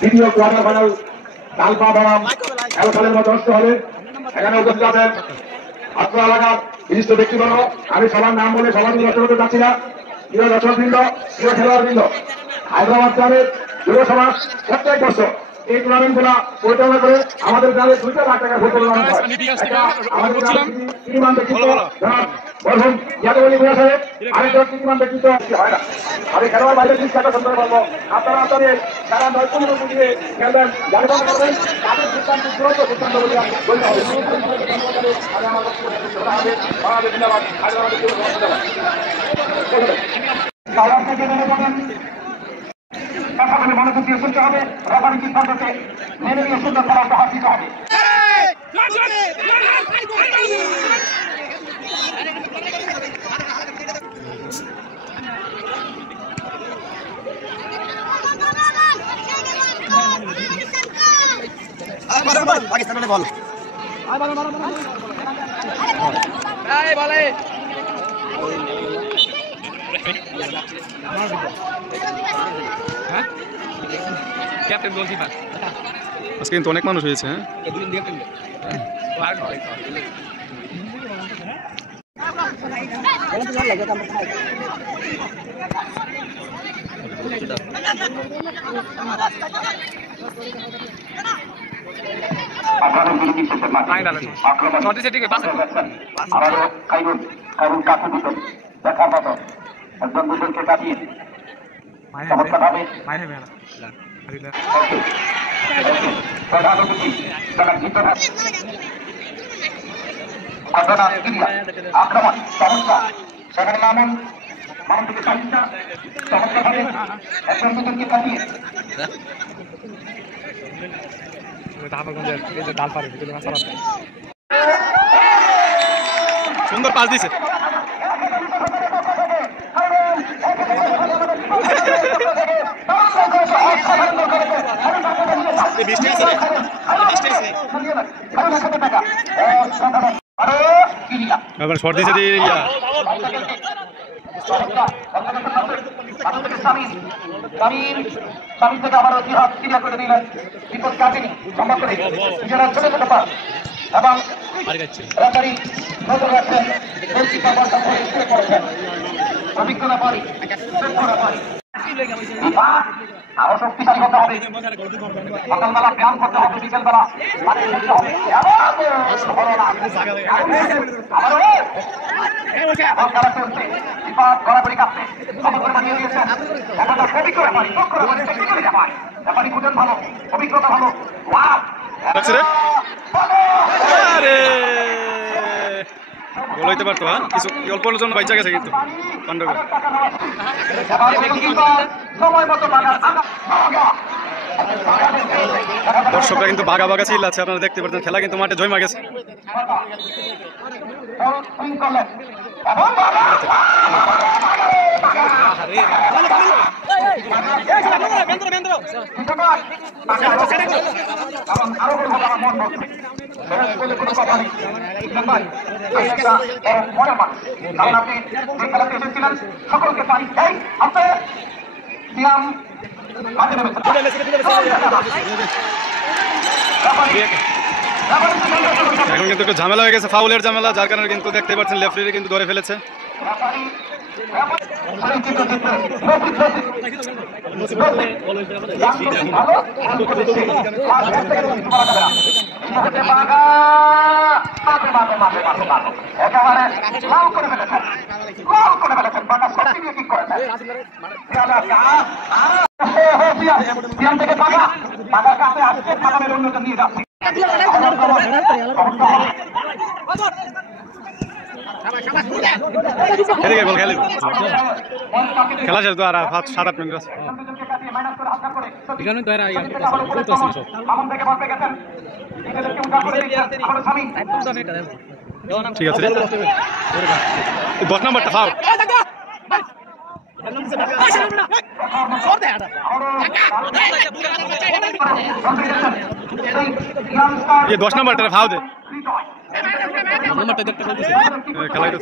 দ্বিতীয় quarter final তালপা বনাম খেলার মতো অনুষ্ঠিত হবে। এখানে উপস্থিত আছেন আত্রা এলাকার বিশিষ্ট ব্যক্তিগণ। আমি সবার নাম বলে সবার নষ্ট করতে চাচ্ছি না। প্রিয় দর্শকবৃন্দ, প্রিয় খেলোয়াড়বৃন্দ, হায়দ্রাবাদ গ্রামের যুব সমাজ প্রত্যেক বছর এই টুর্নামেন্ট গুলা পরিচালনা করে আমাদের গ্রামে 2 লাখ টাকা ফুটবল টুর্নামেন্ট হয়। আমাদের কীর্তিমান ব্যক্তিত্ব বর্ধন যাদবলী ভূয়া সাহেব আরেকজন কীর্তিমান ব্যক্তিত্ব হয় না। আমি খেলোয়াড় বাইরে জিনিস একটা সুন্দর বলবো, আপনারা আপনাদের তারা নৈপুণ্য দিয়ে খেলবেন, জানবেন করবেন তাদের সিদ্ধান্ত চূড়ান্ত সিদ্ধান্ত বলে বলতে হবে। মনোযোগ দিয়ে শুনতে হবে, রেফারি সিদ্ধান্তকে মেনে নিয়ে সুন্দর খেলা উপহার দিতে হবে। পাকিস্তানের বল ক্যাপ্টেন গোলকিপার আজকে কিন্তু অনেক মানুষ হয়েছে। দেখার মতো একজন দুজনকে কাটিয়ে চমৎকারভাবে প্রধান অতিথি আক্রমণ চমৎকার সেখানে মামুন মামুন থেকে সাহিত্যা চমৎকারভাবে একজন দুজনকে কাটিয়ে সুন্দর পাস দিছে। এবার শর্ট দিছে দিয়া স্বামী থেকে আবার জিহাদ ক্রিয়া করে দিলেন, বিপদ কাটেনি সম্ভব করে নিজেরা ছোট ছোট পাস এবং রেফারি নজর রাখছেন, অভিজ্ঞতা পারি আরো শক্তিশালী হতে হবে, সকালবেলা ব্যায়াম করতে হবে, বিকেলবেলা খেলা চলছে, বিপদ গড়াগড়ি কাঁপছে, খবর বানিয়ে দিয়েছেন এখন অভিজ্ঞ ব্যাপারী বুঝেন ভালো, অভিজ্ঞতা ভালো। গোল হইতে পারতো, হ্যাঁ কিছু অল্প জন্য বাইচা গেছে কিন্তু পান্ডবের। দর্শকরা কিন্তু বাঘা বাঘা চিল্লাচ্ছে, আপনারা দেখতে পাচ্ছেন খেলা কিন্তু মাঠে জমা গেছে। সকলকে পারি এখন কিন্তু একটু ঝামেলা হয়ে গেছে, ফাউলের ঝামেলা, যার কারণে কিন্তু দেখতে পাচ্ছেন লেফারি কিন্তু ধরে ফেলেছে। খেলা শেষ তো আর 7-8 মিনিট আছে। ঠিক আছে 10 নম্বরটা ফাউল। 10 নম্বরটা ফাউল দে, নম্বরটা দেখতে বলতেছে খেলাই তো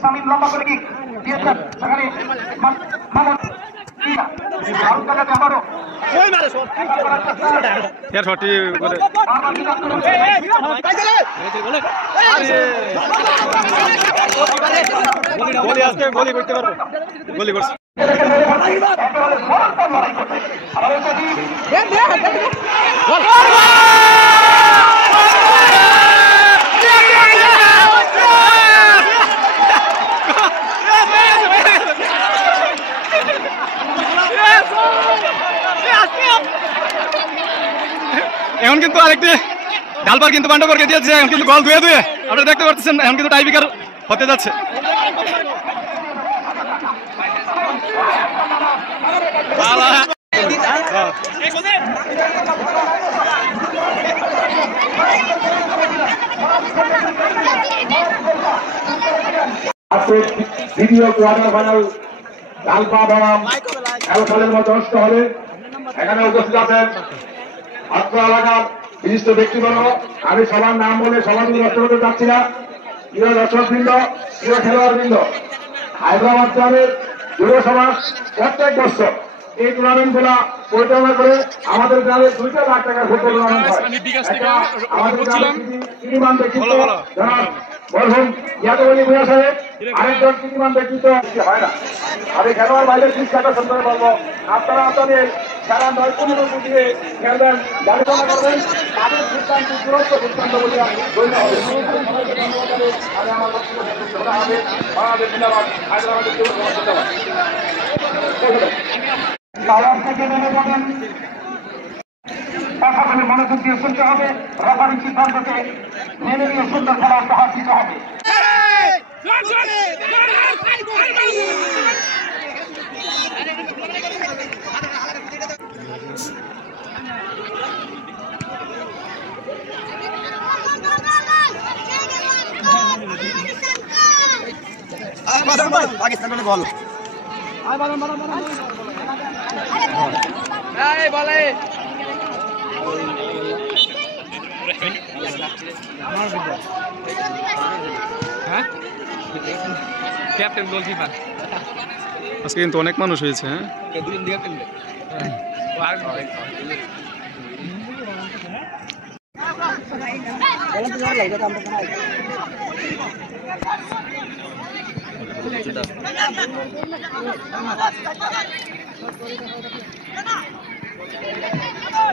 সামিম লম্বা করে কি দিয়েছেন সেখানে यार छोटी গোলি আজকে গোলি করতে পারবো গোলি করছে এখন কিন্তু আরেকটি ডালপার কিন্তু পাণ্ডবরকে দিয়েছে এখন কিন্তু গোল ধুয়ে ধুয়ে আপনারা দেখতে পাচ্ছেন এখন কিন্তু টাইব্রেকার হতে যাচ্ছে দ্বিতীয় কোয়ার্টার ফাইনাল ডালপা বনাম খেলার মতো অনুষ্ঠিত হবে এখানে উপস্থিত আছেন অত্র এলাকার বিশিষ্ট ব্যক্তিবর্গ আমি সবার নাম বলে সমাজকে নষ্ট করতে চাচ্ছি না প্রিয় দর্শকবৃন্দ প্রিয় খেলোয়াড়বৃন্দ হায়দ্রাবাদ ক্লাবের যুব সমাজ প্রত্যেক বছর এই টুর্নামেন্ট গুলা পরিচালনা করে আমাদের গ্রামে 2 লাখ টাকার ফুটবল টুর্নামেন্ট হয় আমাদের গ্রামের কৃতিমান ব্যক্তিত্ব জনাব মরহুম ইয়াদবলী ভূঁইয়া সাহেব আরেকজন কৃতিমান ব্যক্তিত্ব হয় না আমি খেলোয়াড় বাইরে 30 টাকা সম্পর্কে বলবো আপনারা আপনাদের সারা নৈপুণ্য দিয়ে খেলবেন পরিচালনা করবেন তাদের সিদ্ধান্ত চূড়ান্ত সিদ্ধান্ত বলে গণ্য হবে আমি আমার বক্তব্য হবে বাংলাদেশ জিন্দাবাদ হায়দ্রাবাদের যুব সমাজ জিন্দাবাদ টাওয়ার থেকে নেমে যাবেন কথা বলে মনোযোগ দিয়ে শুনতে হবে রেফারি সিদ্ধান্তকে মেনে নিয়ে সুন্দর খেলা উপহার দিতে হবে পাকিস্তান বল ক্যাপ্টেন গোলকিপার আজকে কিন্তু অনেক মানুষ হয়েছে হ্যাঁ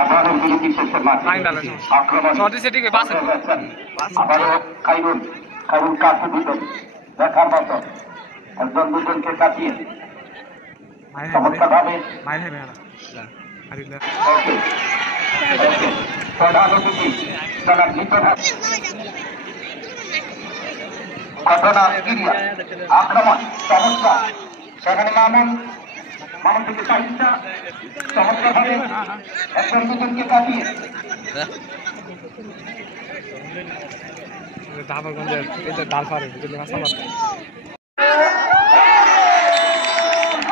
আপনাদের বিরোধী শেষের মাঠে আক্রমণ আবারও খাইরুল কাছে দিবেন দেখার মতো একজন দুজনকে কাটিয়ে চমৎকার ভাবে প্রধান অতিথি জনাব নিত্যভাগ ঘটনা ক্রিয়া আক্রমণ চমৎকার সেখানে মামুন থেকে সাহিত্যা চমৎকার ভাবে একজন দুজনকে কাটিয়ে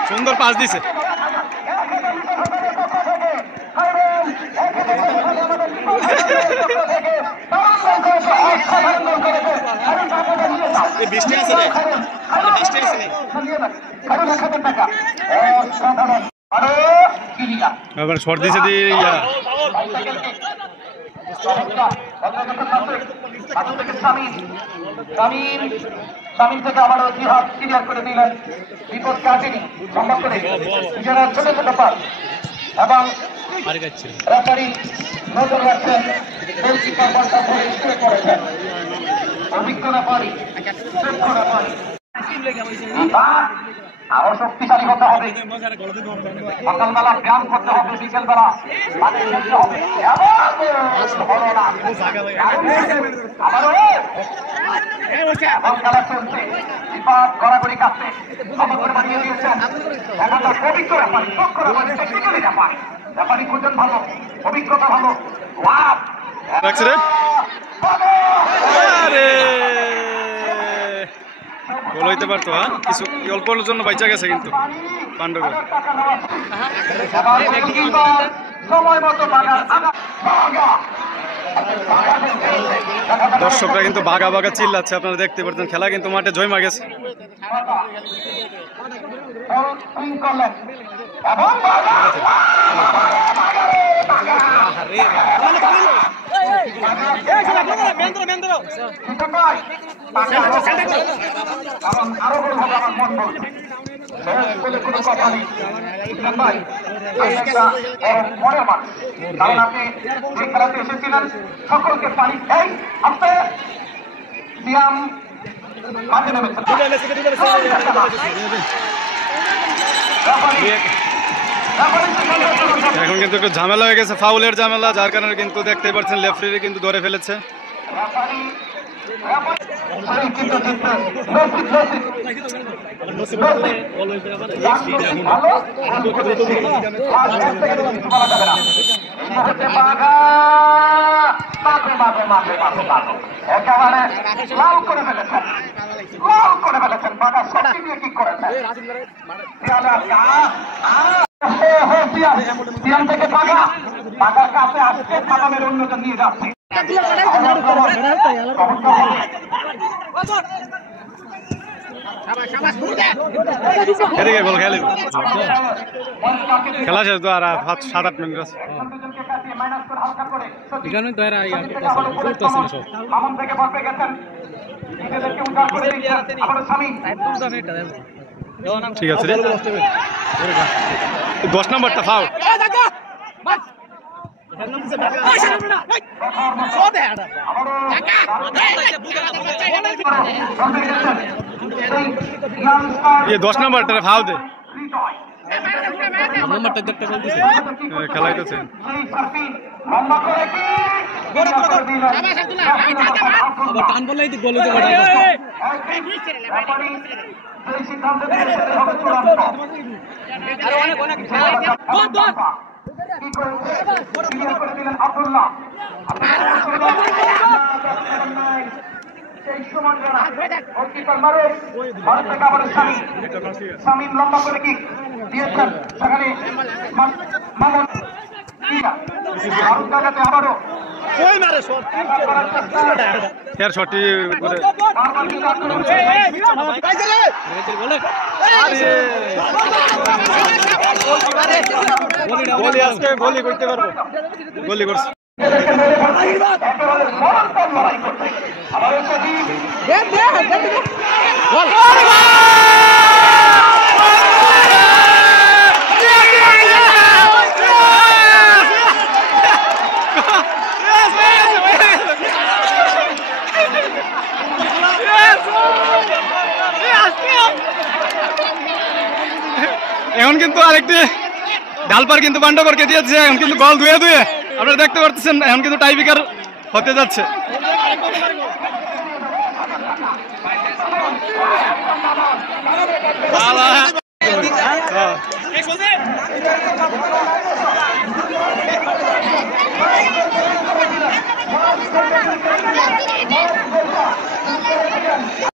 সুন্দর পাস দিছে বৃষ্টি আছে রে বৃষ্টি আছে আবার শর্ট দিছে দি ইয়া সামিম থেকে আবারও জিহাদ ক্লিয়ার করে দিলেন বিপদ কাটেনি সম্ভব করে নিজেরা ছোট ছোট পাস এবং রেফারি নজর রাখছেন গোলকিপার বলটা ধরে স্ট্রেট করেছেন অভিজ্ঞতা পারি আরো শক্তিশালী হতে হবে সকালবেলা ব্যায়াম করতে হবে বিকেলবেলা মাঠে খেলতে হবে খেলা চলছে বিপদ গড়াগড়ি কাটছে সমগ্র বানিয়ে দিয়েছেন এখানকার পবিত্র ব্যাপারী চক্র ব্যাপারী টেকনিক্যালি ব্যাপারী ব্যাপারী খুঁজছেন ভালো অভিজ্ঞতা ভালো রাখছে রে যেতে পারতো, হ্যাঁ কিছু অল্পর জন্য বাইচা গেছে কিন্তু পাণ্ডবের। দর্শকরা কিন্তু বাঘা বাঘা চিল্লাচ্ছে, আপনারা দেখতে পাচ্ছেন। খেলা কিন্তু মাঠে জয়মা গেছে। কারণ আপনি যে খেলাতে এসেছিলেন সকলকে পানি খেয়ে আসতে ব্যায়াম মাঠে নেমেছেন। এখন কিন্তু একটু ঝামেলা হয়ে গেছে, ফাউলের ঝামেলা, যার কারণে কিন্তু দেখতে পাচ্ছেন লেফারি কিন্তু ধরে ফেলেছে। একেবারে লাল করে ফেলেছেন, লাল করে ফেলেছেন। বাঘা শক্তি দিয়ে কি করেছেন থেকে বাঘা বাঘার কাছে আসতে সালামের অন্যটা নিয়ে যাচ্ছে। এদিকে বল খেলি, খেলা শেষ তো আর 7-8 মিনিট আছে। এখানে তো এরা করতেছে না সব। মামুন থেকে বল পেয়ে গেছেন, নিজেদেরকে উদ্ধার করে দিয়েছেন আমাদের স্বামী। ঠিক আছে রে, 10 নম্বরটা ফাউল। ये 10 নম্বরটা ফাউল দে, নম্বরটা দেখতে বলতেছে খেলাই তো চেন। আবার টান বললেই তো গোল হতে পারে। শামীম লম্বা করে কি দিয়েছেন সেখানে মামুন আবারও শটটি করে গোলি করতে পারবো, গোলি করছে। এখন কিন্তু আরেকটি ডালপার কিন্তু পাণ্ডবরকে দিয়েছে, এখন কিন্তু গোল 2-2 আপনারা দেখতে পাচ্ছেন। এখন কিন্তু টাইব্রেকার হতে যাচ্ছে।